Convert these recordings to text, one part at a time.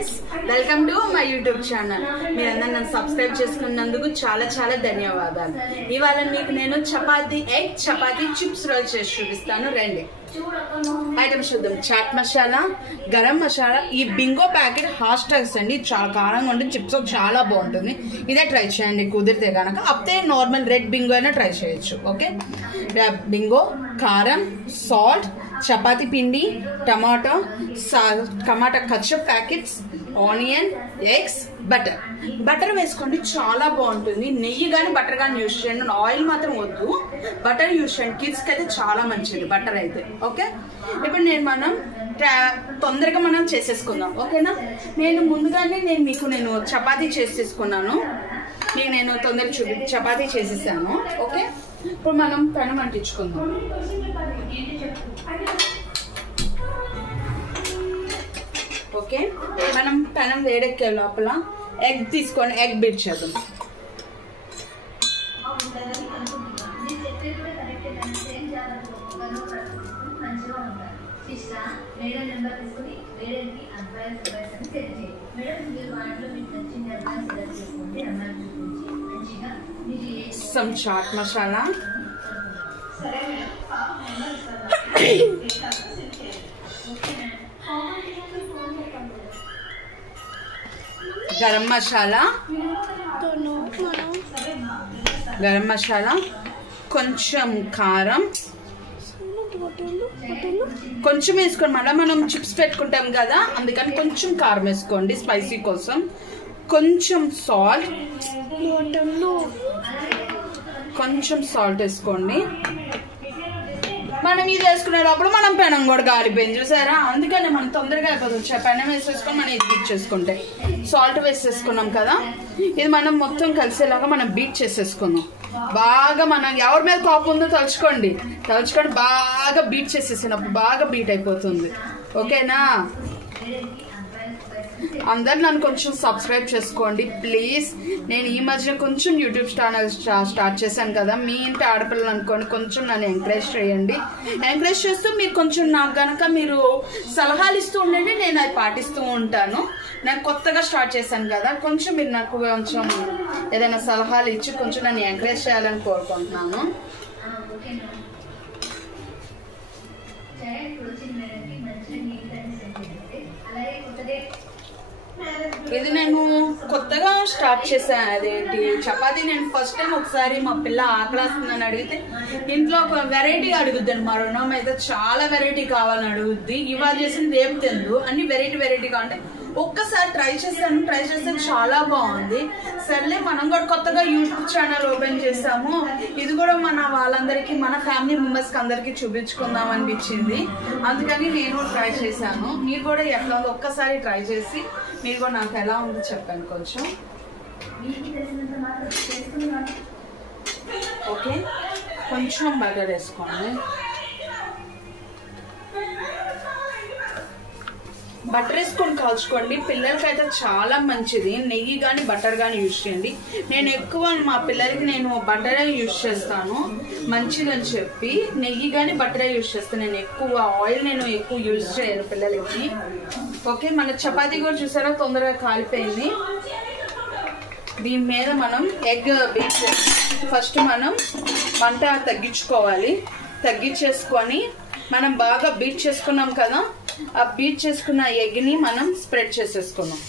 Friends, welcome to my YouTube channel. మీరందరూ నన్ను subscribe చేసుకున్నందుకు చాలా చాలా ధన్యవాదాలు. ఇవాళ మీకు నేను చపాతీ చిప్స్ రోల్ చేసి చూపిస్తాను. రండి ఐటమ్స్ చూద్దాం. చాట్ మసాలా, గరం మసాలా, ఈ బింగో ప్యాకెట్ హాట్ స్టాక్స్ అండి. చాలా కారంగా ఉంటుంది, చిప్స్ చాలా బాగుంటుంది. ఇదే ట్రై చేయండి కుదిరితే కనుక. అప్పుడే నార్మల్ రెడ్ బింగో అయినా ట్రై చేయొచ్చు. ఓకే, బింగో, కారం, సాల్ట్, చపాతీ పిండి, tomato ketchup packets, onion, eggs, butter వేసుకోండి, చాలా బాగుంటుంది. నెయ్యి కానీ బటర్ కానీ యూజ్ చేయండి, ఆయిల్ మాత్రం వద్దు, బటర్ యూజ్ చేయండి. కిడ్స్ కి అయితే చాలా మంచిది బటర్ అయితే. ఓకే, ఇప్పుడు మనం తొందరగా మనం చేసేసుకుందాం. ఓకేనా, నేను ముందుగానే నేను చపాతీ చేసేసుకున్నాను. నేను తొందరగా చపాతీ చేసేసాను. ఓకే, ఇప్పుడు మనం పెనం అంటించుకుందాం. ఓకే, మనం పెనం వేడెక్కే లోపల ఎగ్ తీసుకోండి, ఎగ్ బీట్ చేద్దాం. సమ్ చాట్ మసాలా, గరం మసాలా, కొంచెం కారం, కొంచెం వేసుకోండి. మళ్ళీ మనం చిప్స్ పెట్టుకుంటాం కదా, అందుకని కొంచెం కారం వేసుకోండి స్పైసీ కోసం. కొంచెం సాల్ట్ వేసుకోండి. మనం ఇది వేసుకునేటప్పుడు మనం పెనం కూడా గారిపోయింది చూసారా, అందుకని మనం తొందరగా అయిపోతుంది. పెనం వేసేసుకొని మనం ఇది బీట్ చేసుకుంటే, సాల్ట్ వేసేసుకున్నాం కదా, ఇది మనం మొత్తం కలిసేలాగా మనం బీట్ చేసేసుకున్నాం. బాగా మనం ఎవరి మీద కోపం ఉందో తలుచుకోండి, బాగా బీట్ చేసేసినప్పుడు బాగా బీట్ అయిపోతుంది. ఓకేనా, అందరు నన్ను కొంచెం సబ్స్క్రైబ్ చేసుకోండి ప్లీజ్. నేను ఈ మధ్య కొంచెం యూట్యూబ్ ఛానల్ స్టార్ట్ చేశాను కదా, మీ ఇంటి ఆడపిల్లలు అనుకోండి, కొంచెం నన్ను ఎంకరేజ్ చేయండి. ఎంకరేజ్ చేస్తూ మీరు కొంచెం నాకు గనక మీరు సలహాలు ఇస్తూ ఉండండి, నేను అది పాటిస్తూ ఉంటాను. నాకు కొత్తగా స్టార్ట్ చేశాను కదా, కొంచెం మీరు నాకు కొంచెం ఏదైనా సలహాలు ఇచ్చి కొంచెం నన్ను ఎంకరేజ్ చేయాలని కోరుకుంటున్నాను. ఇది నేను కొత్తగా స్టార్ట్ చేశాను. అదేంటి చపాతీ నేను ఫస్ట్ టైం ఒకసారి మా పిల్ల ఆకలేస్తుందని అడిగితే ఇంట్లో ఒక వెరైటీ అడుగుద్దండి. మా రుణం అయితే చాలా వెరైటీ కావాలని అడుగుద్ది. ఇవాళ చేసింది రేపు తిందు, అన్ని వెరైటీ కావాలంటే ఒక్కసారి ట్రై చేస్తే చాలా బాగుంది. సర్లే, మనం కూడా కొత్తగా యూట్యూబ్ ఛానల్ ఓపెన్ చేసాము, ఇది కూడా మన వాళ్ళందరికీ, మన ఫ్యామిలీ మెంబర్స్కి అందరికీ చూపించుకుందాం అనిపించింది. అందుకని నేను ట్రై చేశాను. మీరు కూడా ఎట్లా ఉందో ఒక్కసారి ట్రై చేసి మీరు కూడా నాకు ఎలా ఉందో చెప్పండి కొంచెం. ఓకే, కొంచెం బటర్ వేసుకోండి. బటర్ వేసుకొని కాల్చుకోండి, పిల్లలకైతే చాలా మంచిది. నెయ్యి కానీ బటర్ కానీ యూజ్ చేయండి. నేను ఎక్కువ మా పిల్లలకి బటరే యూజ్ చేస్తాను, మంచిదని చెప్పి నెయ్యి కానీ బటరే యూజ్ చేస్తాను. నేను ఎక్కువ ఆయిల్ ఎక్కువ యూజ్ చేయను పిల్లలకి. ఓకే, మన చపాతీ కూడా చూసారా తొందరగా కాలిపోయింది. దీని మీద మనం ఎగ్ బీట్ ఫస్ట్ మనం మంట తగ్గించుకోవాలి. తగ్గించేసుకొని మనం బాగా బీట్ చేసుకున్నాం కదా, ఆ బీట్ చేసుకున్న ఎగ్ని మనం స్ప్రెడ్ చేసేసుకున్నాం.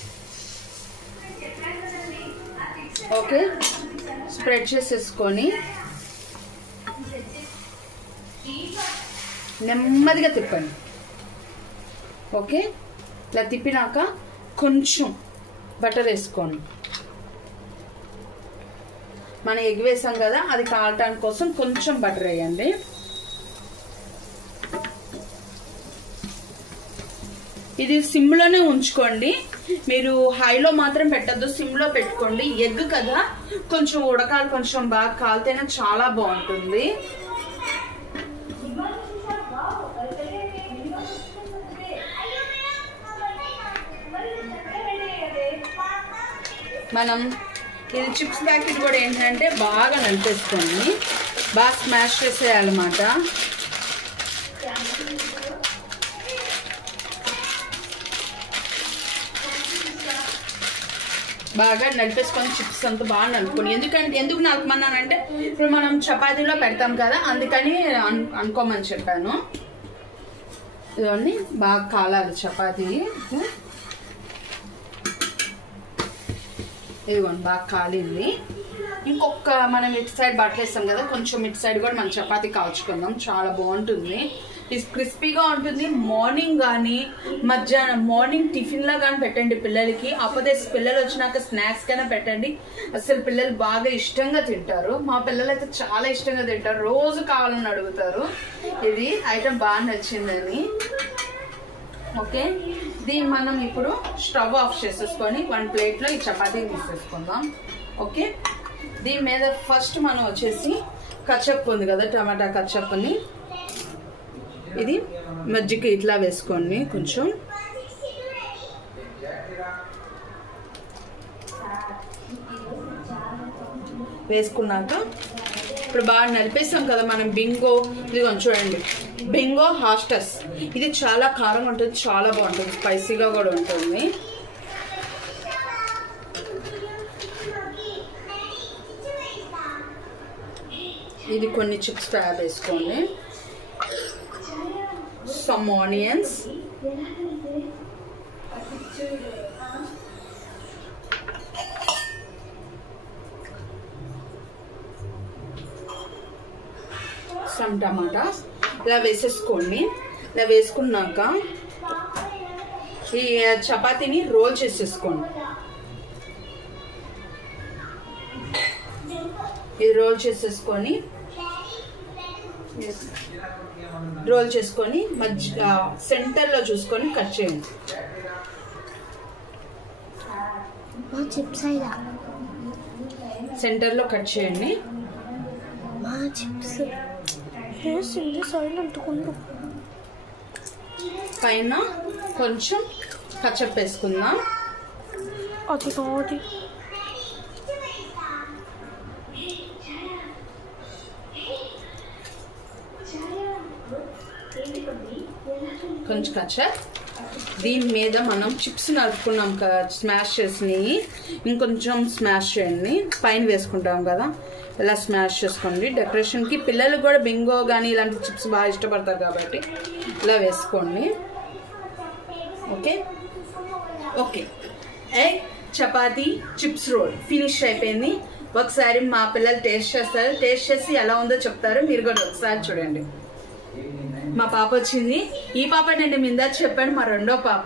ఓకే, స్ప్రెడ్ చేసేసుకొని నెమ్మదిగా తిప్పండి. ఓకే, ఇలా తిప్పినాక కొంచెం బటర్ వేసుకోండి. మనం ఎగ్ వేసాం కదా, అది కాలటానికి కోసం కొంచెం బటర్ వేయండి. ఇది సిమ్లోనే ఉంచుకోండి, మీరు హైలో మాత్రం పెట్టద్దు, సిమ్లో పెట్టుకోండి. ఎగ్ కదా కొంచెం ఉడకాలి, కొంచెం బాగా కాలితేనే చాలా బాగుంటుంది. మనం ఇది చిప్స్ ప్యాకెట్ కూడా ఏంటంటే బాగా నలిపేసుకోండి, బాగా స్మాష్ చేసేయాలన్నమాట. బాగా నలిపేసుకొని చిప్స్ అంతా బాగా నలుపుకొని. ఎందుకు నలపమన్నానంటే ఇప్పుడు మనం చపాతీలో పెడతాం కదా, అందుకని అనుకోమని చెప్పాను. ఇవన్నీ బాగా కాలాలి చపాతీ. ఇదిగోండి బాగా కాలింది. ఇంకొక మనం ఇటు సైడ్ బట్టలు వేస్తాం కదా, కొంచెం ఇటు సైడ్ కూడా మనం చపాతీ కాల్చుకుందాం. చాలా బాగుంటుంది, క్రిస్పీగా ఉంటుంది. మార్నింగ్ కానీ మధ్యాహ్నం మార్నింగ్ టిఫిన్ లా కానీ పెట్టండి పిల్లలకి. అప్పుడే పిల్లలు వచ్చినాక స్నాక్స్ కైనా పెట్టండి. అసలు పిల్లలు బాగా ఇష్టంగా తింటారు. మా పిల్లలు అయితే చాలా ఇష్టంగా తింటారు, రోజు కావాలని అడుగుతారు. ఇది ఐటమ్ బాగా నచ్చిందని. ఓకే, దీన్ని మనం ఇప్పుడు స్టవ్ ఆఫ్ చేసేసుకొని 1 ప్లేట్లో ఈ చపాతీ తీసేసుకుందాం. ఓకే, దీని మీద ఫస్ట్ మనం వచ్చేసి కచప్ ఉంది కదా, టమాటా కచప్ని ఇది మజ్జిగ ఇట్లా వేసుకోండి. కొంచెం వేసుకున్నాక ఇప్పుడు బాగా నలిపేస్తాం కదా మనం బింగో. ఇది కొంచెం చూడండి, బింగో హాస్టస్. ఇది చాలా కారంగా ఉంటుంది, చాలా బాగుంటుంది, స్పైసీగా కూడా ఉంటుంది. ఇది కొన్ని చిప్స్ తయారు వేసుకోండి. సమ్ ఆనియన్స్, సమ్ టమాటాస్ ఇలా వేసేసుకోండి. ఇలా వేసుకున్నాక ఈ చపాతీని రోల్ చేసేసుకోండి. ఇది రోల్ చేసుకొని మధ్య సెంటర్లో చూసుకొని కట్ చేయండి. సెంటర్లో కట్ చేయండి. పైన కొంచెం కచప్ వేసుకుందాం. కొంచెం కచప్. దీని మీద మనం చిప్స్ నలుపుకున్నాం కదా, స్మాష్ చేసినవి ఇంకొంచెం స్మాష్ చేయండి. పైన వేసుకుంటాం కదా, ఇలా స్మాష్ చేసుకోండి. డెకరేషన్కి పిల్లలు కూడా బింగో కానీ ఇలాంటి చిప్స్ బాగా ఇష్టపడతారు కాబట్టి ఇలా వేసుకోండి. Okay okay, egg chapati chips roll finish అయిపోయింది. ఒకసారి మా పిల్లలు టేస్ట్ చేస్తారు, టేస్ట్ చేసి ఎలా ఉందో చెప్తారు. మీరు కూడా ఒకసారి చూడండి. మా పాప వచ్చింది. ఈ పాప నేను మీద చెప్పాను, మా రెండో పాప.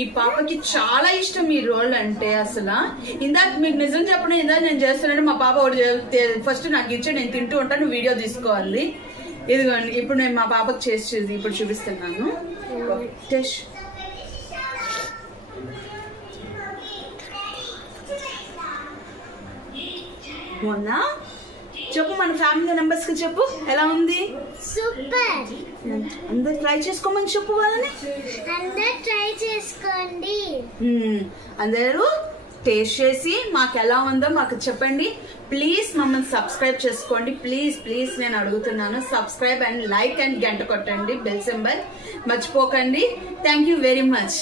ఈ పాపకి చాలా ఇష్టం ఈ రోల్ అంటే. అసలు ఇందాక మీకు నిజం చెప్పడం, ఇందాక నేను చేస్తున్నాను, మా పాప ఫస్ట్ నాకు ఇచ్చి నేను తింటూ ఉంటాను, నువ్వు వీడియో తీసుకోవాలి. ఇదిగోండి, ఇప్పుడు నేను మా పాపకి చేసి ఇప్పుడు చూపిస్తున్నాను. టేస్ట్ మొన్న చెప్పు, మన ఫ్యామిలీ మెంబర్స్ కి చెప్పు ఎలా ఉంది. సూపర్. అందరూ ట్రై చేసుకోమని చెప్పు, వాళ్ళని అందరూ ట్రై చేసుకోండి. అందరూ టేస్ట్ చేసి మాకు ఎలా ఉందో మాకు చెప్పండి. ప్లీజ్ మమ్మల్ని సబ్స్క్రైబ్ చేసుకోండి. ప్లీజ్ ప్లీజ్ నేను అడుగుతున్నాను, సబ్స్క్రైబ్ అండ్ లైక్ అండ్ గంట కొట్టండి, బెల్ సింబల్ మర్చిపోకండి. Thank you very much.